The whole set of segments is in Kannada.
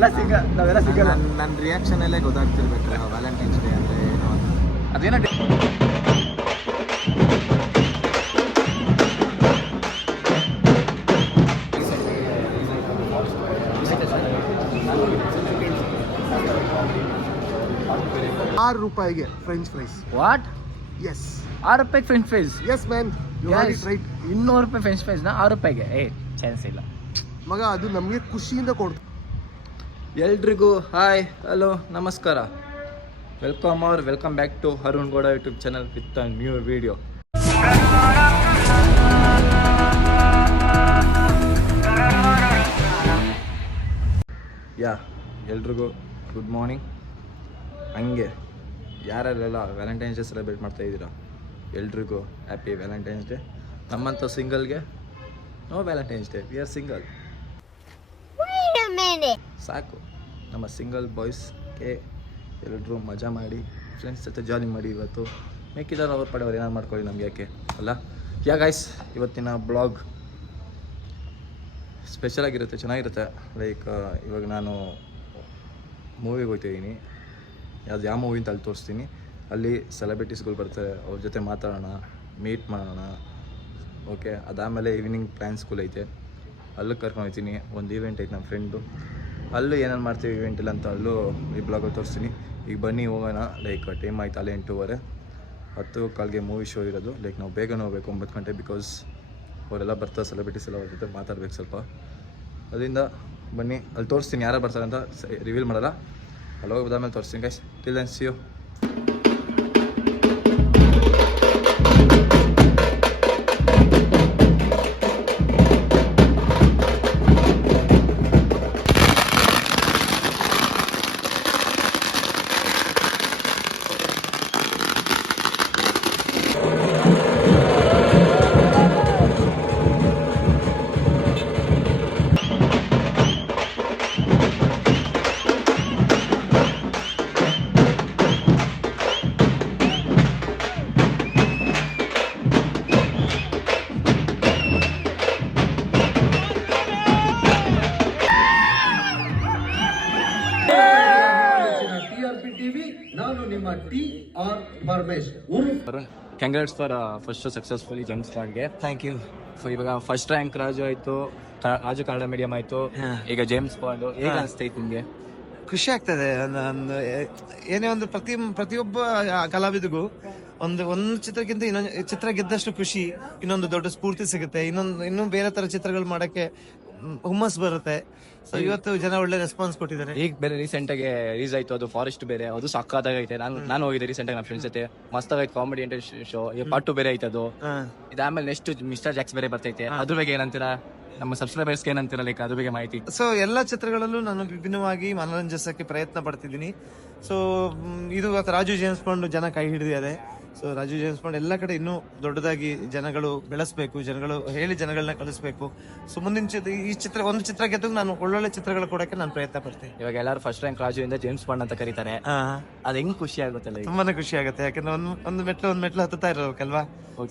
ನಾವೆಲ್ಲ ಸಿಗಲ್ಲ. ನನ್ನ ರಿಯಾಕ್ಷನ್ ಅಲ್ಲೇ ಗೊತ್ತಾಗ್ತಿರ್ಬೇಕು ವ್ಯಾಲೆಂಟೈನ್ಸ್ ಡೇ ಅಂದರೆ ಏನು ಅಂತ. ಅದೇನೋ ₹6 French fries. What? Yes, ₹6 French fries. Yes man, right. ₹200 French ಫ್ರೈಸ್ನ ₹6ಗೆ? ಚಾನ್ಸ್ ಇಲ್ಲ ಮಗ, ಅದು ನಮಗೆ ಖುಷಿಯಿಂದ ಕೊಡ್ತು. ಎಲ್ರಿಗೂ ಹಾಯ್, ಹಲೋ, ನಮಸ್ಕಾರ. Welcome back to Arun Gowda YouTube channel with a new video. ಎಲ್ರಿಗೂ ಗುಡ್ ಮಾರ್ನಿಂಗ್. ಹಂಗೆ ಯಾರೆಲ್ಲ ವ್ಯಾಲೆಂಟೈನ್ಸ್ ಡೇ ಸೆಲೆಬ್ರೇಟ್ ಮಾಡ್ತಾ ಇದ್ದೀರಾ, ಎಲ್ರಿಗೂ ಹ್ಯಾಪಿ ವ್ಯಾಲೆಂಟೈನ್ಸ್ ಡೇ. ನಮ್ಮಂಥ ಸಿಂಗಲ್ಗೆ no Valentine's day, we are single. ಸಾಕು, ನಮ್ಮ ಸಿಂಗಲ್ ಬಾಯ್ಸ್ಗೆ ಎಲ್ಲರೂ ಮಜಾ ಮಾಡಿ, ಫ್ರೆಂಡ್ಸ್ ಜೊತೆ ಜಾಲಿ ಮಾಡಿ. ಇವತ್ತು ಮೇಕಿದ್ದಾರೆ ಅವ್ರ ಪಡೆ ಅವ್ರು ಏನಾರು ಮಾಡ್ಕೊಳ್ಳಿ, ನಮ್ಗೆ ಯಾಕೆ ಅಲ್ಲ. ಗೈಸ್, ಇವತ್ತಿನ ಬ್ಲಾಗ್ ಸ್ಪೆಷಲಾಗಿರುತ್ತೆ, ಚೆನ್ನಾಗಿರುತ್ತೆ. ಲೈಕ್ ಇವಾಗ ನಾನು ಮೂವಿಗೆ ಹೋಗ್ತಿದ್ದೀನಿ. ಅದು ಯಾವ ಮೂವಿ ಅಂತ ಅಲ್ಲಿ ತೋರಿಸ್ತೀನಿ. ಅಲ್ಲಿ ಸೆಲೆಬ್ರಿಟೀಸ್ಗಳು ಬರ್ತಾರೆ, ಅವ್ರ ಜೊತೆ ಮಾತಾಡೋಣ, ಮೀಟ್ ಮಾಡೋಣ. ಓಕೆ, ಅದಾದಮೇಲೆ ಈವ್ನಿಂಗ್ ಪ್ಲ್ಯಾನ್ಸ್ಗಳು ಐತೆ, ಅಲ್ಲಿಗೆ ಕರ್ಕೊಂಡು ಹೋಗ್ತೀನಿ. ಒಂದು ಈವೆಂಟ್ ಐತೆ ನಮ್ಮ ಫ್ರೆಂಡು, ಅಲ್ಲೂ ಏನೇನು ಮಾಡ್ತೀವಿ ಈವೆಂಟಲ್ಲಿ ಅಂತ ಅಲ್ಲೂ ಈ ಬ್ಲಾಗಲ್ಲಿ ತೋರಿಸ್ತೀನಿ. ಈಗ ಬನ್ನಿ ಹೋಗೋಣ. ಲೈಕ್ ಟೈಮ್ ಆಯ್ತು ಅಲ್ಲೇ 8:15, 10:15ಗೆ ಮೂವಿ ಶೋ ಇರೋದು. ಲೈಕ್ ನಾವು ಬೇಗನೆ ಹೋಗ್ಬೇಕು 9 ಗಂಟೆ, ಬಿಕಾಸ್ ಅವರೆಲ್ಲ ಬರ್ತಾರೆ, ಸೆಲೆಬ್ರಿಟೀಸ್ ಎಲ್ಲ ಅವ್ರ ಜೊತೆ ಮಾತಾಡ್ಬೇಕು ಸ್ವಲ್ಪ. ಅದರಿಂದ ಬನ್ನಿ, ಅಲ್ಲಿ ತೋರಿಸ್ತೀನಿ ಯಾರು ಬರ್ತಾರೆ ಅಂತ. ರಿವೀಲ್ ಮಾಡಲ್ಲ, ಅಲ್ಲಿ ಹೋಗೋದಾದ್ಮೇಲೆ ತೋರಿಸ್ತೀನಿ guys. Till then see you. Congrats for first successfully James ಬಾಂಡ್ಗೆ. Thank you. ಸೊ ಇವಾಗ ಫಸ್ಟ್ ರ್ಯಾಂಕ್ ರಾಜು ಆಯಿತು, ರಾಜು ಕನ್ನಡ ಮೀಡಿಯಂ ಆಯಿತು, ಈಗ ಜೇಮ್ಸ್ ಬಾಂಡ್. ಹೇಗೆ ಅನಿಸ್ತೈತೆ ನಿಮಗೆ? ಖುಷಿ ಆಗ್ತದೆ. ಏನೇ ಒಂದು ಪ್ರತಿಯೊಬ್ಬ ಕಲಾವಿದಿಗೂ ಒಂದು ಚಿತ್ರಕ್ಕಿಂತ ಇನ್ನೊಂದು ಚಿತ್ರ ಗೆದ್ದಷ್ಟು ಖುಷಿ, ಇನ್ನೊಂದು ದೊಡ್ಡ ಸ್ಫೂರ್ತಿ ಸಿಗುತ್ತೆ, ಇನ್ನೂ ಬೇರೆ ತರ ಚಿತ್ರಗಳು ಮಾಡಕ್ಕೆ ಹುಮ್ಮಸ್ ಬರುತ್ತೆ. ಸೊ ಇವತ್ತು ಜನ ಒಳ್ಳೆ ರೆಸ್ಪಾನ್ಸ್ ಕೊಟ್ಟಿದ್ದಾರೆ. ಈಗ ಬೇರೆ ರೀಸೆಂಟ್ ಆಗಿ ರಿಲೀಸ್ ಆಯ್ತು ಅದು ಫಾರೆಸ್ಟ್, ಬೇರೆ ಅದು ಸಕ್ಕತ್ತಾಗೈತೆ. ನಾನು ಹೋಗಿದ್ದೆ ರೀಸೆಂಟ್ ಆಗಿ ನಮ್ಮ ಫ್ರೆಂಡ್ಸ್ ಜೊತೆ, ಮಸ್ತಾಗೈತೆ. ಕಾಮಿಡಿ ಎಂಟರ್ ಶೋ ಪಾರ್ಟ್ 2 ಬೇರೆ ಐತೆ ಅದು. ಇದಾದ್ಮೇಲೆ ನೆಕ್ಸ್ಟ್ ಮಿಸ್ಟರ್ ಜಾಕ್ಸ್ ಬೇರೆ ಬರ್ತೈತೆ. ಅದ್ರ ಬಗ್ಗೆ ಏನಂತೀರಾ? ನಮ್ಮ ಸಬ್ಸ್ಕ್ರೈಬರ್ಸ್ಗೆ ಏನಂತೀರಾ? ಲೈಕ್ ಅದ್ರ ಬಗ್ಗೆ ಮಾಹಿತಿ. ಸೊ ಎಲ್ಲಾ ಚಿತ್ರಗಳಲ್ಲೂ ನಾನು ವಿಭಿನ್ನವಾಗಿ ಮನರಂಜಿಸಕ್ಕೆ ಪ್ರಯತ್ನ ಪಡ್ತಿದ್ದೀನಿ. ಸೊ ಇದು ರಾಜು ಜೇಮ್ಸ್ ಬಾಂಡ್ ಜನ ಕೈ ಹಿಡಿದಿದ್ದಾರೆ. ಸೊ ರಾಜು ಜೇಮ್ಸ್ ಬಾಂಡ್ ಎಲ್ಲ ಕಡೆ ಇನ್ನೂ ದೊಡ್ಡದಾಗಿ ಜನಗಳು ಬೆಳೆಸಬೇಕು, ಜನಗಳು ಹೇಳಿ ಜನಗಳನ್ನ ಕಳಿಸ್ಬೇಕು. ಸೊ ಮುಂದಿನ ಈ ಒಂದು ಚಿತ್ರ ಗೆದ್ದು ನಾನು ಒಳ್ಳೊಳ್ಳೆ ಚಿತ್ರಗಳು ಕೊಡಕ್ಕೆ ನಾನು ಪ್ರಯತ್ನ ಪಡ್ತೀನಿ. ಇವಾಗ ಎಲ್ಲರೂ ಫಸ್ಟ್ ರ್ಯಾಂಕ್ ರಾಜು ಇಂದ ಜೇಮ್ಸ್ ಬಾಂಡ್ ಅಂತ ಕರೀತಾರೆ. ಅದ್ ಹೆಂಗ್ ಖುಷಿ ಆಗುತ್ತೆ? ತುಂಬಾನೇ ಖುಷಿ ಆಗುತ್ತೆ, ಯಾಕಂದ್ರೆ ಒಂದು ಮೆಟ್ಲು ಹತ್ತುತ್ತಾ ಇರೋಕಲ್ವಾ.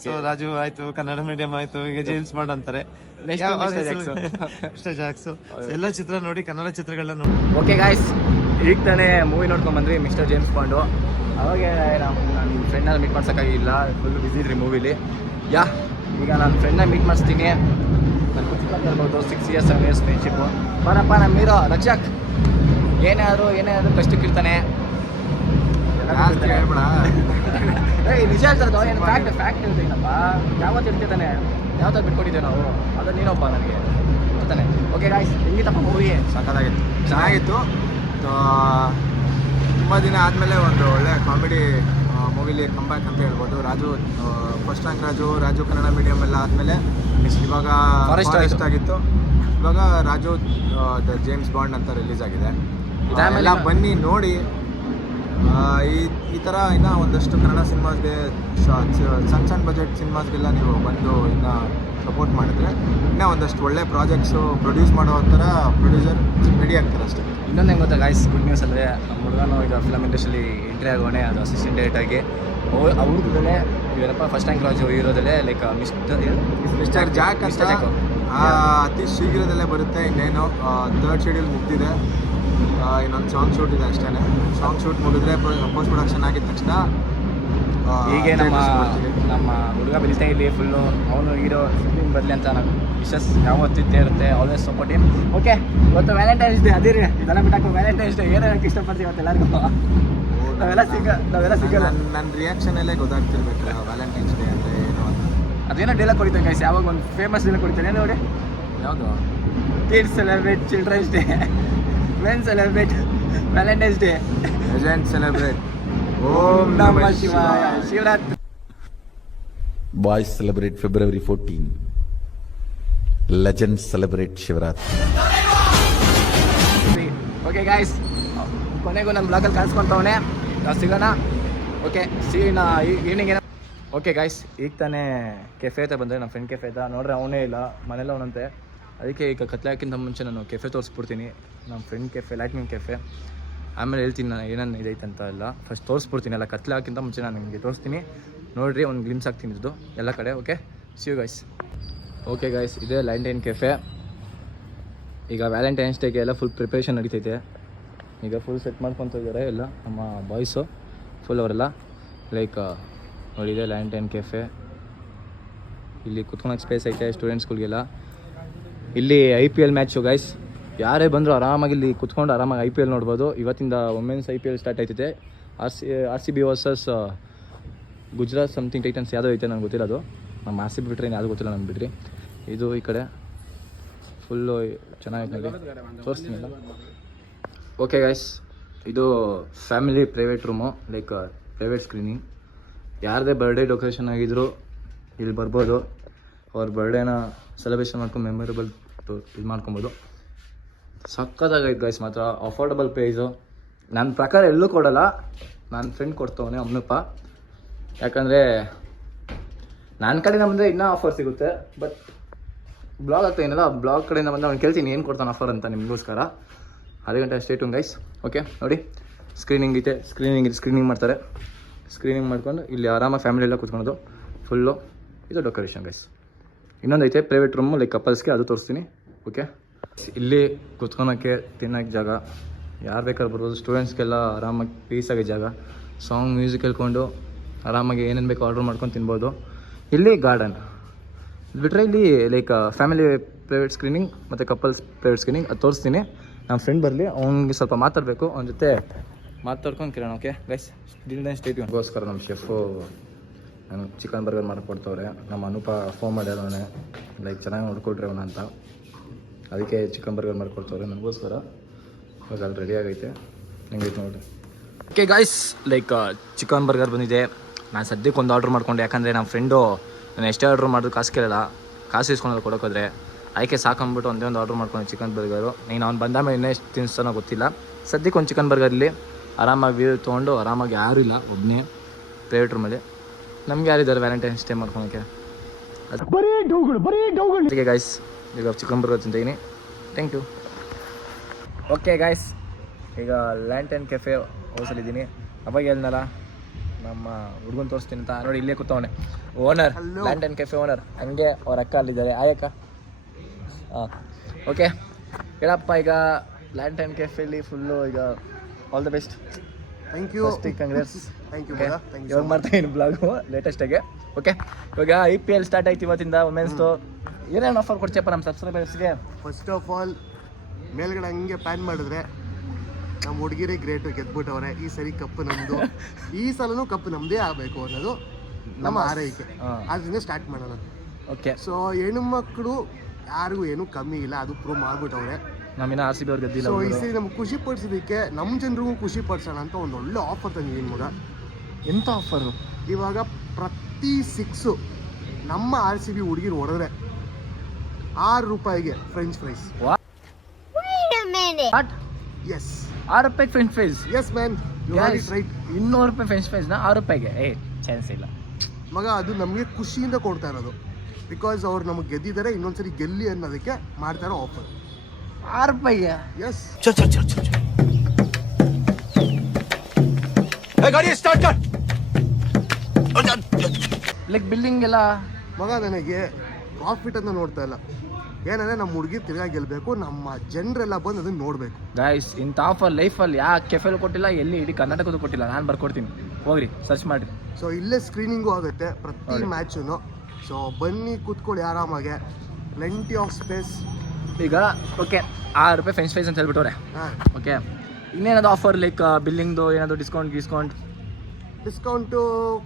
ಸೊ ರಾಜು ಆಯ್ತು, ಕನ್ನಡ ಮೀಡಿಯಂ ಆಯ್ತು, ಈಗ ಜೇಮ್ಸ್ ಬಾಂಡ್ ಅಂತಾರೆ. ಮಿಸ್ಟರ್ ಜಾಕ್ಸ್ ಎಲ್ಲ ಚಿತ್ರ ನೋಡಿ, ಕನ್ನಡ ಚಿತ್ರಗಳನ್ನ ನೋಡಿ. ಓಕೆ ಗಾಯ್ಸ್, ಈಗ ತಾನೇ ಮೂವಿ ನೋಡ್ಕೊಂಡ್ ಬಂದ್ರಿ ಮಿಸ್ಟರ್ ಜೇಮ್ಸ್ ಬಾಂಡು. ಅವಾಗ ನನ್ನ ಫ್ರೆಂಡ್ನ ಮೀಟ್ ಮಾಡ್ಸೋಕ್ಕಾಗಿಲ್ಲ, ಫುಲ್ ಬಿಸಿ ಇದ್ರಿ ಮೂವಿಲಿ. ಈಗ ನನ್ನ ಫ್ರೆಂಡ್ನ ಮೀಟ್ ಮಾಡಿಸ್ತೀನಿ. ನಾನು ಕೂತ್ಕೊಂಡಿರ್ಬೋದು, 6 years 7 years ಫ್ರೆಂಡ್ಶಿಪ್ಪು. ಬರಪ್ಪ ನಮ್ಮ ಹೀರೋ ರಕ್ಷಕ್, ಏನಾದರೂ ಕಷ್ಟಕ್ಕಿರ್ತಾನೆ. ನಿಜ ಹೇಳ್ತದ, ಏನು ಫ್ಯಾಕ್ಟ್ ಹೇಳ್ತೀನಪ್ಪ. ಯಾವತ್ತು ಇರ್ತಿದ್ದಾನೆ, ಯಾವತ್ತಾದ್ರು ಬಿಟ್ಕೊಟ್ಟಿದ್ದೇವೆ ನಾವು, ಅದು ನೀನೊಬ್ಬ ನನಗೆ ಬರ್ತಾನೆ. ಓಕೆ ಗಾಯ್ಸ್, ಹೆಂಗಿತ್ತಪ್ಪ ಮೂವಿ? ಸಖತ್ತಾಗಿತ್ತು, ಚೆನ್ನಾಗಿತ್ತು. ತುಂಬ ದಿನ ಆದಮೇಲೆ ಒಂದು ಒಳ್ಳೆ ಕಾಮಿಡಿ ಮೂವಿಲಿ ಕಂಬ್ಯಾಕ್ ಅಂತ ಹೇಳ್ಬೋದು. First rank Raju Kannada medium ಎಲ್ಲ ಆದಮೇಲೆ ಇವಾಗ ಫಾರೆಸ್ಟ್ ಆಗಿತ್ತು. ಇವಾಗ ರಾಜು ದ ಜೇಮ್ಸ್ ಬಾಂಡ್ ಅಂತ ರಿಲೀಸ್ ಆಗಿದೆ. ಎಲ್ಲ ಬನ್ನಿ ನೋಡಿ. ಈ ಥರ ಇನ್ನೂ ಒಂದಷ್ಟು ಕನ್ನಡ ಸಿನಿಮಾಸ್ಗೆ ಸಣ್ಣ ಬಜೆಟ್ ಸಿನಿಮಾಸ್ಗೆಲ್ಲ ನೀವು ಬಂದು ಇನ್ನು ಸಪೋರ್ಟ್ ಮಾಡಿದ್ರೆ ಇನ್ನೂ ಒಂದಷ್ಟು ಒಳ್ಳೆ ಪ್ರಾಜೆಕ್ಟ್ಸು ಪ್ರೊಡ್ಯೂಸ್ ಮಾಡೋ ಥರ ಪ್ರೊಡ್ಯೂಸರ್ ರೆಡಿ ಆಗ್ತಾರೆ ಅಷ್ಟೇ. ಇನ್ನೊಂದು ಹೆಂಗೆ ಗೊತ್ತಾ ಗಾಯ್ಸ್, ಗುಡ್ ನ್ಯೂಸ್ ಅಂದರೆ ನಮ್ಮ ಹುಡುಗನು ಈಗ ಫಿಲಮ್ ಇಂಡಸ್ಟ್ರಿಯಲ್ಲಿ ಎಂಟ್ರಿ ಆಗೋಣೆ. ಅದು ಅಸಿಸ್ಟೆಂಟ್ ಡೈರೆಕ್ಟಾಗಿ ಅವ್ರದ್ದೇ ಇವರಪ್ಪ ಫಸ್ಟ್ ರ್ಯಾಂಕ್ ರಾಜು ಇರೋದಲ್ಲೇ ಲೈಕ್ ಮಿಸ್ಟರ್ ಜಾಕ್ ಅತಿ ಶೀಘ್ರದಲ್ಲೇ ಬರುತ್ತೆ. ಇನ್ನೇನು 3rd ಶೆಡ್ಯೂಲ್ ಮುಗ್ದಿದೆ. ಇನ್ನೊಂದು ಸಾಂಗ್ ಶೂಟ್ ಇದೆ ಅಷ್ಟೇ. ಸಾಂಗ್ ಶೂಟ್ ಮುಗಿದ್ರೆ ಪೋಸ್ಟ್ ಪ್ರೊಡಕ್ಷನ್ ಆಗಿದ ತಕ್ಷಣ ಹೀಗೆ ನಮ್ಮ ಹುಡುಗ ಬೆಳೀತಾ ಇಲ್ಲಿ ಫುಲ್ಲು ಅವನು ಹೀರೋ ಫಿಲ್ಮ್ ಬರಲಿ ಅಂತ ನಾನು ವಿಶಸ್ ಯಾವತ್ತಿದ್ದೇ ಇರುತ್ತೆ. Always support him. ಓಕೆ, ಇವತ್ತು ವ್ಯಾಲೆಂಟೈನ್ಸ್ ಡೇ. ಅದೇ ರೀ ಇದೆಲ್ಲ ಬಿಟ್ಟಾಕ ವ್ಯಾಲೆಂಟೈನ್ಸ್ ಡೇ ಏನು ಹೇಳಕ್ಕೆ ಇಷ್ಟಪಡ್ತೀವಿ ಇವತ್ತು ಎಲ್ಲರಿಗೂ. ನಾವೆಲ್ಲ ಸಿಗಲ್ಲ. ನನ್ನ ರಿಯಾಕ್ಷನಲ್ಲೇ ಗೊತ್ತಾಗ್ತಿರ್ಬೇಕು ವ್ಯಾಲೆಂಟೈನ್ಸ್ ಡೇ ಅಂದರೆ ಏನು ಅಂತ. ಅದೇನೋ ಡೇಲಾಗ್ ಕೊಡ್ತಾರೆ ಗೈಸ್, ಯಾವಾಗ ಒಂದು ಫೇಮಸ್ ಡೇಲಾಗ್ ಕೊಡ್ತಾರೆ ನೋಡಿ. ಯಾವುದು? Kids celebrate children's day, men celebrate valentine's day, legend celebrate ಓಂ ನಮಃ ಶಿವಾಯ. Shivratri. Boys celebrate February 14. Legends celebrate Shivratri. Okay guys, ಕೊನೆಗೂ ನನ್ನ ಬ್ಲಾಗಲ್ಲಿ ಕಾಣಿಸ್ಕೊಂತವನೆ. ನಾವು ಸಿಗೋಣ. ಓಕೆ, ಸೀನಾ ಈವ್ನಿಂಗ್ ಏನೋ. ಓಕೆ ಗಾಯ್ಸ್, ಈಗ ತಾನೇ ಕೆಫೆ ಹತ್ರ ಬಂದರೆ, ನಮ್ಮ ಫ್ರೆಂಡ್ ಕೆಫೆ ಹತ್ರ ನೋಡ್ರೆ ಅವನೇ ಇಲ್ಲ, ಮನೇಲಿ ಅವನಂತೆ. ಅದಕ್ಕೆ ಈಗ ಕತ್ಲೆ ಹಾಕಿಂತ ಮುಂಚೆ ನಾನು ಕೆಫೆ ತೋರಿಸ್ಬಿಡ್ತೀನಿ, ನಮ್ಮ ಫ್ರೆಂಡ್ ಕೆಫೆ, ಲೈಟ್ನಿಂಗ್ ಕೆಫೆ. ಆಮೇಲೆ ಹೇಳ್ತೀನಿ ನಾನು ಏನೇನು ಇದೈತೆ ಅಂತ ಎಲ್ಲ. ಫಸ್ಟ್ ತೋರಿಸ್ಬಿಡ್ತೀನಿ ಎಲ್ಲ, ಕತ್ಲೆ ಹಾಕಿಂತ ಮುಂಚೆ ನಾನು ನಿಮಗೆ ತೋರಿಸ್ತೀನಿ. ನೋಡಿರಿ, ಒಂದು ಗ್ಲಿಮ್ಸ್ ಹಾಕ್ತೀನಿ ಇದು ಎಲ್ಲ ಕಡೆ. Okay, see you guys. Okay guys, ಇದೇ ಲೈಂಟೈನ್ ಕೆಫೆ. ಈಗ ವ್ಯಾಲೆಂಟೈನ್ಸ್ ಡೇಗೆ ಎಲ್ಲ ಫುಲ್ ಪ್ರಿಪ್ರೇಷನ್ ನಡೀತೈತೆ. ಈಗ ಫುಲ್ ಸೆಟ್ ಮಾಡ್ಕೊತ ಇದ್ದಾರೆ ಎಲ್ಲ ನಮ್ಮ ಬಾಯ್ಸು ಫುಲ್ ಅವರೆಲ್ಲ. ಲೈಕ್ ನೋಡಿದೆ ಲ್ಯಾಂಟೈನ್ ಕೆಫೆ. ಇಲ್ಲಿ ಕುತ್ಕೊಳಕ್ಕೆ ಸ್ಪೇಸ್ ಐತೆ ಸ್ಟೂಡೆಂಟ್ಸ್ಗಳಿಗೆಲ್ಲ. ಇಲ್ಲಿ IPL ಮ್ಯಾಚು ಗೈಸ್, ಯಾರೇ ಬಂದರೂ ಆರಾಮಾಗಿ ಇಲ್ಲಿ ಕುತ್ಕೊಂಡು ಆರಾಮಾಗಿ IPL ನೋಡ್ಬೋದು. ಇವತ್ತಿಂದ ವುಮೆನ್ಸ್ IPL ಸ್ಟಾರ್ಟ್ ಆಯ್ತೈತೆ. RCB versus Gujarat something titans ಯಾವುದೋ ಐತೆ, ನನಗೆ ಗೊತ್ತಿಲ್ಲ. ಅದು ನಮ್ಮ RCB ಬಿಟ್ಟರೆ ಯಾವುದು ಗೊತ್ತಿಲ್ಲ ನನಗೆ ಬಿಡ್ರಿ. ಇದು ಈ ಕಡೆ ಫುಲ್ಲು ಚೆನ್ನಾಗೈತೆ ನೋಡಿ, ತೋರಿಸ್ತೀನಿ ಎಲ್ಲ. ಓಕೆ ಗೈಸ್, ಇದು family private room, like private screening. ಯಾರದೇ ಬರ್ಡೇ ಡೆಕೋರೇಷನ್ ಆಗಿದ್ರು ಇಲ್ಲಿ ಬರ್ಬೋದು. ಅವ್ರ ಬರ್ಡೇನ ಸೆಲೆಬ್ರೇಷನ್ ಮಾಡ್ಕೊಂಡು ಮೆಮೊರೇಬಲ್ ಇದು ಮಾಡ್ಕೊಬೋದು. ಸಕ್ಕತ್ತಾಗೈತೆ ಗೈಸ್, ಮಾತ್ರ ಅಫೋರ್ಡಬಲ್ ಪ್ರೈಸು. ನನ್ನ ಪ್ರಕಾರ ಎಲ್ಲೂ ಕೊಡೋಲ್ಲ, ನನ್ನ ಫ್ರೆಂಡ್ ಕೊಡ್ತವನೆ ಅಮ್ನಪ್ಪ. ಯಾಕಂದರೆ ನನ್ನ ಕಡೆಯಿಂದ ಬಂದರೆ ಇನ್ನೂ ಆಫರ್ ಸಿಗುತ್ತೆ. ಬಟ್ ಬ್ಲಾಗ್ ಆಗ್ತಾಯಿನಲ್ಲ, ಬ್ಲಾಗ್ ಕಡೆಯಿಂದ ಬಂದು ಅವ್ನು ಕೇಳ್ತೀನಿ ಏನು ಕೊಡ್ತಾನೆ ಆಫರ್ ಅಂತ ನಿಮಗೋಸ್ಕರ. 6 ಗಂಟೆ ಸ್ಟೇ ಟ್ಯೂನ್ ಗೈಸ್. ಓಕೆ, ನೋಡಿ ಸ್ಕ್ರೀನಿಂಗ್ ಐತೆ, ಸ್ಕ್ರೀನಿಂಗ್ ಮಾಡ್ತಾರೆ. ಸ್ಕ್ರೀನಿಂಗ್ ಮಾಡ್ಕೊಂಡು ಇಲ್ಲಿ ಆರಾಮಾಗಿ ಫ್ಯಾಮಿಲಿ ಎಲ್ಲ ಕೂತ್ಕೊಳೋದು ಫುಲ್ಲು. ಇದು ಡೆಕೋರೇಷನ್ ಗೈಸ್. ಇನ್ನೊಂದು ಐತೆ ಪ್ರೈವೇಟ್ ರೂಮು, ಲೈಕ್ ಕಪಲ್ಸ್ಗೆ, ಅದು ತೋರಿಸ್ತೀನಿ. ಓಕೆ, ಇಲ್ಲಿ ಕೂತ್ಕೊಳಕ್ಕೆ ತಿನ್ನೋಕ್ಕೆ ಜಾಗ, ಯಾರು ಬೇಕಾದ್ರೂ ಬರ್ಬೋದು. ಸ್ಟೂಡೆಂಟ್ಸ್ಗೆಲ್ಲ ಆರಾಮಾಗಿ ಪೀಸಾಗಿ ಜಾಗ, ಸಾಂಗ್ ಮ್ಯೂಸಿಕ್ ಹೇಳ್ಕೊಂಡು ಆರಾಮಾಗಿ ಏನೇನು ಬೇಕೋ ಆರ್ಡ್ರ್ ಮಾಡ್ಕೊಂಡು ತಿನ್ಬೋದು. ಇಲ್ಲಿ ಗಾರ್ಡನ್. ಇದು ಬಿಟ್ಟರೆ ಇಲ್ಲಿ ಲೈಕ್ ಫ್ಯಾಮಿಲಿ ಪ್ರೈವೇಟ್ ಸ್ಕ್ರೀನಿಂಗ್ ಮತ್ತು ಕಪಲ್ಸ್ ಪ್ರೈವೇಟ್ ಸ್ಕ್ರೀನಿಂಗ್, ಅದು ತೋರಿಸ್ತೀನಿ. ನಮ್ಮ ಫ್ರೆಂಡ್ ಬರಲಿ, ಅವ್ನಿಗೆ ಸ್ವಲ್ಪ ಮಾತಾಡಬೇಕು, ಅವನ ಜೊತೆ ಮಾತಾಡ್ಕೊಂಡು ಕೇಳೋಣ. ಓಕೆ ಗೈಸ್, ಸ್ಟೇಟ್ಗೋಸ್ಕರ ನಮ್ಮ ಶೆಫು ನನಗೆ ಚಿಕನ್ ಬರ್ಗರ್ ಮಾಡಿಕೊಡ್ತವ್ರೆ. ನಮ್ಮ ಅನುಪ ಫೋನ್ ಮಾಡ್ಯಾರವನೇ, ಲೈಕ್ ಚೆನ್ನಾಗಿ ನೋಡ್ಕೊಟ್ರಿ ಅವನ ಅಂತ. ಅದಕ್ಕೆ ಚಿಕನ್ ಬರ್ಗರ್ ಮಾಡಿಕೊಡ್ತವ್ರೆ ನನಗೋಸ್ಕರ. ಇವಾಗ ಅಲ್ಲಿ ರೆಡಿ ಆಗೈತೆ, ಹೆಂಗೈತೆ ನೋಡಿರಿ. Okay guys, like chicken burger ಬಂದಿದೆ. ನಾನು ಸದ್ಯಕ್ಕೆ ಒಂದು ಆರ್ಡ್ರ್ ಮಾಡ್ಕೊಂಡೆ, ಯಾಕಂದರೆ ನಮ್ಮ ಫ್ರೆಂಡು ನಾನು ಎಷ್ಟೇ ಆರ್ಡ್ರ್ ಮಾಡಿದ್ರು ಕಾಸು ಕೇಳಲ್ಲ, ಕಾಸು ಇಸ್ಕೊಂಡು ಕೊಡೋಕೋದ್ರೆ. ಅದಕ್ಕೆ ಸಾಕಂದ್ಬಿಟ್ಟು ಒಂದೇ ಒಂದು ಆರ್ಡ್ರ್ ಮಾಡ್ಕೊಂಡು ಚಿಕನ್ ಬರ್ಗರು. ನೀನು ಅವ್ನು ಬಂದ ಮೇಲೆ ಇನ್ನೆಷ್ಟು ತಿನ್ನಿಸ್ತಾನೋ ಗೊತ್ತಿಲ್ಲ. ಸದ್ಯಕ್ಕೆ ಒಂದು ಚಿಕನ್ ಬರ್ಗರಲ್ಲಿ ಆರಾಮಾಗಿ ವ್ಯೂ ತೊಗೊಂಡು, ಆರಾಮಾಗಿ ಯಾರೂ ಇಲ್ಲ, ಒಬ್ಬನೇ ಪ್ರೈವೇಟ್ ರೂಮಲ್ಲಿ. ನಮ್ಗೆ ಯಾರಿದ್ದಾರೆ ವ್ಯಾಲೆಂಟೈನ್ಸ್ ಡೇ ಮಾಡ್ಕೊಳಕ್ಕೆ? ಅದಕ್ಕೆ ಗಾಯ್ಸ್, ಈಗ ಚಿಕನ್ ಬರ್ಗರ್ ತಿಂತೀನಿ. Thank you. ಓಕೆ ಗಾಯ್ಸ್, ಈಗ ಲ್ಯಾಂಟೈನ್ ಕೆಫೆ ಹೌಸಲ್ಲಿದ್ದೀನಿ. ಅವಾಗ ಹೇಳ್ನಲ್ಲ ನಮ್ಮ ಹುಡುಗನ ತೋರಿಸ್ತೀನಿ ಅಂತ. ನೋಡಿ ಇಲ್ಲೇ ಕೂತವನೆ ಓನರ್, ಲ್ಯಾಂಟೈನ್ ಕೆಫೆ ಓನರ್. ಹಂಗೆ ಅವ್ರ ಅಕ್ಕ ಅಲ್ಲಿದ್ದಾರೆ, ಆಯಕ್ಕ. ಹಾಂ, ಓಕೆ ಹೇಳಪ್ಪ. ಈಗ ಲ್ಯಾಂಟೈನ್ ಕೆಫೆಲಿ ಫುಲ್ಲು ಈಗ all the best. Thank you. Congrats. Thank you. ಇವಾಗ ಮಾಡ್ತಾಯಿದ್ದೀನಿ ಬ್ಲಾಗು ಲೇಟೆಸ್ಟಾಗೆ. ಓಕೆ, ಇವಾಗ IPL ಸ್ಟಾರ್ಟ್ ಆಯ್ತು ಇವತ್ತಿಂದ ವುಮೆನ್ಸ್ದು. ಏನೇನು ಆಫರ್ ಕೊಡ್ತೀಯಪ್ಪ ನಮ್ಮ ಸಬ್ಸ್ಕ್ರೈಬರ್ಸ್ಗೆ? ಫಸ್ಟ್ ಆಫ್ ಆಲ್ ಮೇಲ್ಗಡೆ ಹಂಗೆ ಪ್ಯಾನ್ ಮಾಡಿದ್ರೆ ನಮ್ಮ ಹುಡುಗಿರೇ ಗ್ರೇಟು, ಗೆದ್ಬಿಟ್ಟವ್ರೆ. ಈ ಸರಿ ಕಪ್ಪು ನಮ್ಮದು, ಈ ಸಲನೂ ಕಪ್ಪು ನಮ್ಮದೇ ಆಗಬೇಕು ಅನ್ನೋದು ನಮ್ಮ ಆರೈಕೆ. ಅದರಿಂದ ಸ್ಟಾರ್ಟ್ ಮಾಡೋಣ. ಓಕೆ, ಸೊ ಹೆಣ್ಮಕ್ಳು ಯಾರಿಗೂ ಏನೂ ಕಮ್ಮಿ ಇಲ್ಲ, ಅದು ಪ್ರೂವ್ ಮಾಡ್ಬಿಟ್ಟವ್ರೆ. ನಮ್ಮಿನ್ನ RCB ಅವ್ರು ಗೆದ್ದಿಲ್ಲ. ಸೊ ಈ ಸರಿ ನಮ್ಗೆ ಖುಷಿ ಪಡಿಸೋದಕ್ಕೆ, ನಮ್ಮ ಜನರಿಗೂ ಖುಷಿ ಪಡಿಸೋಣ ಅಂತ ಒಂದು ಒಳ್ಳೆ ಆಫರ್ ತಂದಿದ್ದೀನಿ ಮಗ. ಎಂಥ ಆಫರು? ಇವಾಗ ಪ್ರತಿ 6 ನಮ್ಮ RCB ಹುಡುಗಿರು ಹೊಡೆದ್ರೆ ₹6 French fries. What? Yes, ₹6 French fries? Yes man, you have it right. ₹200 French ಫ್ರೈಸ್ನ ₹6ಗೆ? ಚಾನ್ಸ್ ಇಲ್ಲ ಮಗ. ಅದು ನಮಗೆ ಖುಷಿಯಿಂದ ಕೊಡ್ತಾ ಇರೋದು, ಬಿಕಾಸ್ ಅವ್ರು ನಮಗೆ ಗೆದ್ದಿದ್ದಾರೆ, ಇನ್ನೊಂದ್ಸರಿ ಗೆಲ್ಲಿ ಅನ್ನೋದಕ್ಕೆ ಮಾಡ್ತಾರೋ ಆಫರ್. ₹6? ಎಸ್. ಗಾಡಿ ಸ್ಟಾರ್ಟ್ ಕರ್. ಲೈಕ್ ಬಿಲ್ಡಿಂಗ್ ಎಲ್ಲ ಮಗ ನನಗೆ ಪ್ರಾಫಿಟ್ ಅಂತ ನೋಡ್ತಾ ಇಲ್ಲ, ಏನಂದರೆ ನಮ್ಮ ಹುಡುಗಿ ತಿರ್ಗಾ ಗೆಲ್ಲಬೇಕು, ನಮ್ಮ ಜನರೆಲ್ಲ ಬಂದು ಅದನ್ನು ನೋಡಬೇಕು. ಗೈಸ್ ಇಂಥ ಆಫರ್ ಲೈಫಲ್ಲಿ ಯಾವ ಕೆಫೆಲ್ ಕೊಟ್ಟಿಲ್ಲ, ಎಲ್ಲಿ ಇಡೀ ಕರ್ನಾಟಕದ್ದು ಕೊಟ್ಟಿಲ್ಲ. ನಾನು ಬರ್ಕೊಡ್ತೀನಿ, ಹೋಗ್ರಿ ಸರ್ಚ್ ಮಾಡಿರಿ. ಸೊ ಇಲ್ಲೇ ಸ್ಕ್ರೀನಿಂಗು ಆಗುತ್ತೆ ಪ್ರತಿ ಮ್ಯಾಚೂ. ಸೊ ಬನ್ನಿ ಕೂತ್ಕೊಳ್ಳಿ ಆರಾಮಾಗೆ, ಪ್ಲೆಂಟಿ ಆಫ್ ಸ್ಪೇಸ್. ಈಗ ಓಕೆ ₹6 ಫ್ರೆಂಚ್ ಫ್ರೈಸ್ ಅಂತ ಹೇಳ್ಬಿಟ್ಟವ್ರೆ. ಹಾಂ, ಓಕೆ, ಇನ್ನೇನಾದ್ರು ಆಫರ್ ಲೈಕ್ ಬಿಲ್ಲಿಂಗ್ದು ಏನಾದರೂ ಡಿಸ್ಕೌಂಟ್ ಡಿಸ್ಕೌಂಟು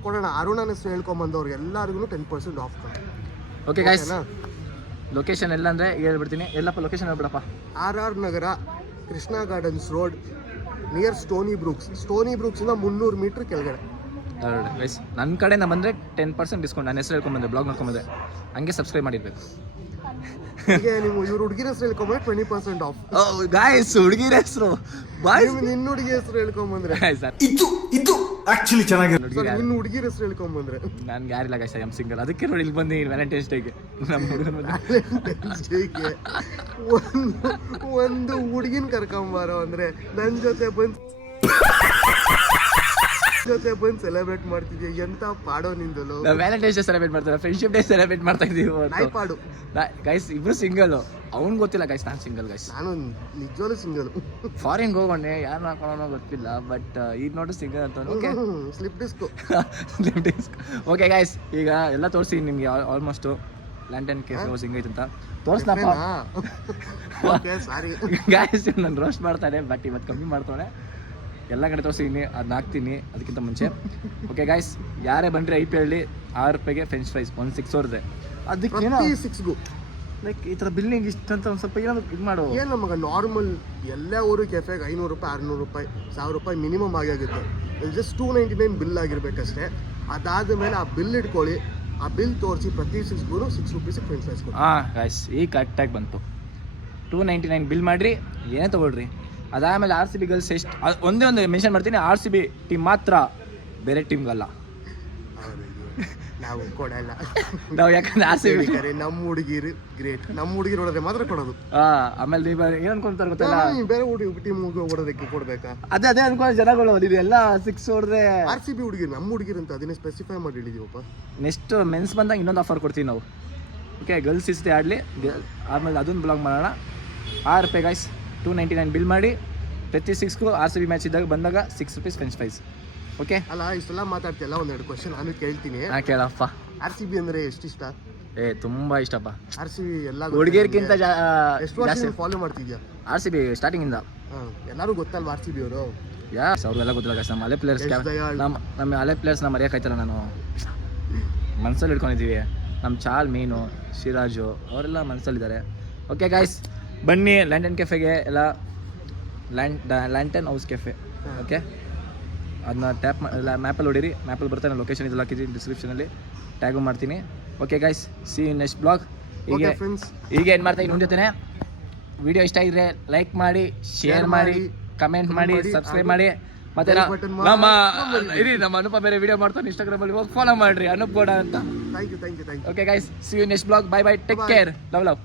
ಕೊಡೋಣ. ಅರುಣನ ಹೆಸರು ಹೇಳ್ಕೊಂಬಂದವ್ರಿಗೆ ಎಲ್ಲರಿಗೂ 10% ಆಫ್ ಕೊಡೋಣ. ಓಕೆ ಗೈಸ್, ಲೊಕೇಶನ್ ಎಲ್ಲ ಅಂದರೆ ಹೇಳ್ಬಿಡ್ತೀನಿ. ಎಲ್ಲಪ್ಪ ಲೊಕೇಶನ್ ಹೇಳ್ಬಿಡಪ್ಪ. RR Nagar, Krishna gardens road, near Stoney Brooks. Stoney ಬ್ರೂಕ್ಸಿಂದ 300 ಮೀಟ್ರ್ ಕೆಳಗಡೆ. ಗೈಸ್ ನನ್ನ ಕಡೆಯಿಂದ ಬಂದರೆ 10% ಡಿಸ್ಕೌಂಟ್. ನನ್ನ ಹೆಸರು ಹೇಳ್ಕೊಂಬಂದೆ, ಬ್ಲಾಗ್ ಮಾಡ್ಕೊಂಬಂದೆ, ಹಂಗೆ ಸಬ್ಸ್ಕ್ರೈಬ್ ಮಾಡಿರ್ಬೇಕು. ಹೀಗೆ ನೀವು ಇವ್ರ ಹುಡುಗಿರ ಹೆಸರು ಹೇಳ್ಕೊಂಬಂದ್ರೆ 20% ಆಫ್. ಗಾಯ್ಸ್ ಹುಡುಗಿರ ಹೆಸರು ನಿನ್ನ ಹುಡುಗಿ ಹೆಸರು ಹೇಳ್ಕೊಂಬಂದ್ರೆ, ಇದು ಆಕ್ಚುಲಿ ಚೆನ್ನಾಗಿದೆ. ನಿನ್ನ ಹುಡುಗಿರ ಹೆಸರು ಹೇಳ್ಕೊಂಬಂದ್ರೆ ನನ್ಗೆ ಯಾರಿಲ್ಲ ಗೈಸ್, ಐ ಆಮ್ ಸಿಂಗಲ್. ಅದಕ್ಕೆ ನೋಡಿ ಇಲ್ಲಿ ಬಂದು ವ್ಯಾಲೆಂಟೈನ್ಸ್ ಡೇಗೆ ನಮ್ಮ ಹುಡುಗನ ಒಂದು ಹುಡುಗಿನ ಕರ್ಕೊಂಬಾರೋ ಅಂದ್ರೆ ನನ್ನ ಜೊತೆ ಬಂದು ಸೆಲೆಬ್ರೇಟ್ ಮಾಡ್ತಿದ್ಯಾ. ಎಂತ ಪಾಡೋ ನಿಂದಲು. ವ್ಯಾಲೆಂಟೈನ್ಸ್ ಡೇ ಸೆಲೆಬ್ರೇಟ್ ಮಾಡ್ತಾರೆ, ಫ್ರೆಂಡ್ಶಿಪ್ ಡೇ ಸೆಲೆಬ್ರೇಟ್ ಮಾಡ್ತಾ ಇದೀವಿ. ನಾಯಿ ಪಾಡು. ಗೈಸ್ ಇಬ್ರು ಸಿಂಗಲ್. ಅವ್ನು ಗೊತ್ತಿಲ್ಲ ಗೈಸ್, ನಾನು ಸಿಂಗಲ್ ಗೈಸ್. ನಾನು ನಿಜವಾಗ್ಲೂ ಸಿಂಗಲ್. ಫಾರಿನ್ಗೆ ಹೋಗೋಣ, ಯಾರು ಹಾಕೊಳ್ಳೋಣ ಗೊತ್ತಿಲ್ಲ, ಬಟ್ ಈಗ ನೋಡಿ ಸಿಂಗಲ್ ಅಂತ. Okay, slip disk. Okay guys, ಈಗ ಎಲ್ಲ ತೋರಿಸಿ ನಿಮಗೆ ಆಲ್ಮೋಸ್ಟ್ ಲ್ಯಾಂಟನ್ ಕೇಫ್ ಹೌಸ್ ಹಿಂಗೈತೆ ಅಂತ ತೋರಿಸ್ಲಪ್ಪ. ಓಕೆ ಸಾರಿ ಗೈಸ್, ನಾನು ರೋಸ್ಟ್ ಮಾಡ್ತಾನೆ, ಬಟ್ ಇವತ್ತು ಕಮ್ಮಿ ಮಾಡ್ತಾನೆ. ಎಲ್ಲ ಕಡೆ ತೋರಿಸಿದ್ದೀನಿ, ಅದನ್ನ ಹಾಕ್ತೀನಿ ಅದಕ್ಕಿಂತ ಮುಂಚೆ. ಓಕೆ ಗೈಸ್, ಯಾರೇ ಬಂದರೆ IPL ₹6 ಫ್ರೆಂಚ್ ಫ್ರೈಸ್ 16 ಅವ್ರದ್ದೆ. ಅದಕ್ಕೆ ಏನೋ 6ಗೂ ಲೈಕ್ ಈ ಥರ ಬಿಲ್ಲಿಂಗ್ ಇಷ್ಟಂತ ಒಂದು ಸ್ವಲ್ಪ ಏನಾದ್ರು ಇದು ಮಾಡು. ಏನು ನಮಗೆ ನಾರ್ಮಲ್ ಎಲ್ಲ ಊರು ಕೆಫೆಗೆ ₹500, ₹600, ₹1000 ಮಿನಿಮಮ್ ಆಗುತ್ತೆ. ಜಸ್ಟ್ $299 ಬಿಲ್ ಆಗಿರ್ಬೇಕಷ್ಟೇ. ಅದಾದ ಆ ಬಿಲ್ ಇಟ್ಕೊಳ್ಳಿ, ಆ ಬಿಲ್ ತೋರಿಸಿ ಪ್ರತಿ 6ಗೂ ₹6 ಫ್ರೆಂಚ್ ಫ್ರೈಸ್ ಕೊಡಿ. ಹಾಂ ಗೈಸ್, ಈಗ ಕರೆಕ್ಟಾಗಿ ಬಂತು. $299 ಬಿಲ್ ಮಾಡಿರಿ, ಏನೇ ತೊಗೊಳ್ರಿ. ಅದಾದಮೇಲೆ RCB ಗರ್ಲ್ಸ್ ಎಷ್ಟು ಒಂದೇ ಒಂದು ಮೆನ್ಷನ್ ಮಾಡ್ತೀನಿ, RCB ಟೀಮ್ ಮಾತ್ರ, ಬೇರೆ ಟೀಮ್ಗಲ್ಲ. ನಾವು ಕೊಡಲ್ಲ ನಾವು, ಯಾಕಂದ್ರೆ RCB ನಮ್ಮ ಹುಡುಗಿರು ಗ್ರೇಟ್. ನಮ್ಮ ಹುಡುಗಿರು ಹೊಡೆದ್ರೆ ಮಾತ್ರ ಕೊಡೋದು. ಆಮೇಲೆ ನೀವು ಏನು ಅನ್ಕೊಂತಾರೆ ಗೊತ್ತಲ್ಲ, ಬೇರೆ ಟೀಮ್ ಹೊಡೋದಕ್ಕೆ ಕೊಡ್ಬೇಕಾ? ಅದೇ ಅನ್ಕೊಂಡು ಜನಗಳು ಇದೆಲ್ಲ 6 ಹೊಡೆದ್ರೆ RCB ಹುಡುಗಿರು, ನಮ್ಮ ಹುಡುಗಿರು ಅಂತ ಅದನ್ನೇ ಸ್ಪೆಸಿಫೈ ಮಾಡಿ ಹೇಳಿದೀವಪ್ಪ. ನೆಕ್ಸ್ಟ್ ಮೆನ್ಸ್ ಬಂದಾಗ ಇನ್ನೊಂದು ಆಫರ್ ಕೊಡ್ತೀವಿ ನಾವು. ಓಕೆ, ಗರ್ಲ್ಸ್ ಇಷ್ಟೇ ಆಡಲಿ, ಆಮೇಲೆ ಅದೊಂದು ಬ್ಲಾಗ್ ಮಾಡೋಣ. ₹6 ಗೈಸ್, $299 ಬಿಲ್ ಮಾಡಿ. ಪ್ರತಿ 6ಗೂ RCB ಮ್ಯಾಚ್ ಇದ್ದಾಗ ಬಂದಾಗ ₹6 ಫ್ರೆಂಚ್ ಫ್ರೈಸ್. ಓಕೆ, ಅಲ್ಲ ಇಷ್ಟೆಲ್ಲ ಮಾತಾಡ್ತಿಲ್ಲ, ಒಂದೆರಡು ಕ್ವಶನ್ ನಾನು ಕೇಳ್ತೀನಿ. ಹಾಂ ಕೇಳಪ್ಪ. RCB ಅಂದ್ರೆ ಎಷ್ಟು ಇಷ್ಟ? ತುಂಬ ಇಷ್ಟಪ್ಪ. RCB ಎಲ್ಲ ಹುಡುಗಿಯರ್ಗಿಂತ ಎಷ್ಟು ವರ್ಷ ಫಾಲೋ ಮಾಡ್ತಿದ್ಯಾ? RCB ಸ್ಟಾರ್ಟಿಂಗಿಂದ. ಎಲ್ಲರೂ ಗೊತ್ತಲ್ವಾ RCB ಅವರು? ಅವ್ರಿಗೆಲ್ಲ ಗೊತ್ತಿಲ್ಲ ಗೈಸ್. ನಮ್ಮ ಹಳೆ ಪ್ಲೇಯರ್ಸ್, ನಮ್ಮ ಹಳೆ ಪ್ಲೇಯರ್ಸ್ನ ಮರೆಯೋಕ್ಕಾಯ್ತಲ್ಲ. ನಾನು ಮನಸ್ಸಲ್ಲಿ ಇಟ್ಕೊಂಡಿದ್ದೀವಿ. ನಮ್ಮ ಚಾಲ್, ಮೀನು, ಶಿರಾಜು ಅವರೆಲ್ಲ ಮನಸ್ಸಲ್ಲಿದ್ದಾರೆ. ಓಕೆ ಗೈಸ್, ಬನ್ನಿ ಲ್ಯಾಂಟನ್ ಕೆಫೆಗೆ. ಎಲ್ಲ ಲ್ಯಾಂಟನ್ ಹೌಸ್ ಕೆಫೆ. ಓಕೆ, ಅದನ್ನ ಟ್ಯಾಪ್ ಮ್ಯಾಪಲ್ಲಿ ಹೊಡೀರಿ, ಮ್ಯಾಪಲ್ಲಿ ಬರ್ತಾನೆ ಲೊಕೇಶನ್ ಇದೆಲ್ಲ ಹಾಕಿದ್ದೀನಿ ಡಿಸ್ಕ್ರಿಪ್ಷನಲ್ಲಿ, ಟ್ಯಾಗು ಮಾಡ್ತೀನಿ. Okay guys, see you next blog. ಈಗ ಏನು ಮಾಡ್ತಾ ಇದ್ದೀನಿ ಜೊತೆ. ವಿಡಿಯೋ ಇಷ್ಟ ಆಗಿದ್ರೆ ಲೈಕ್ ಮಾಡಿ, ಶೇರ್ ಮಾಡಿ, ಕಮೆಂಟ್ ಮಾಡಿ, ಸಬ್ಸ್ಕ್ರೈಬ್ ಮಾಡಿ. ಮತ್ತೆ ನಮ್ಮ ಅನುಪ ಬೇರೆ ವಿಡಿಯೋ ಮಾಡ್ತಾನೆ ಇನ್ಸ್ಟಾಗ್ರಾಮಲ್ಲಿ, ಹೋಗಿ ಫಾಲೋ ಮಾಡಿರಿ, ಅನೂಪ್ ಗೌಡ ಅಂತ. Thank you. Okay guys, see you next blog. Bye bye, take care, love.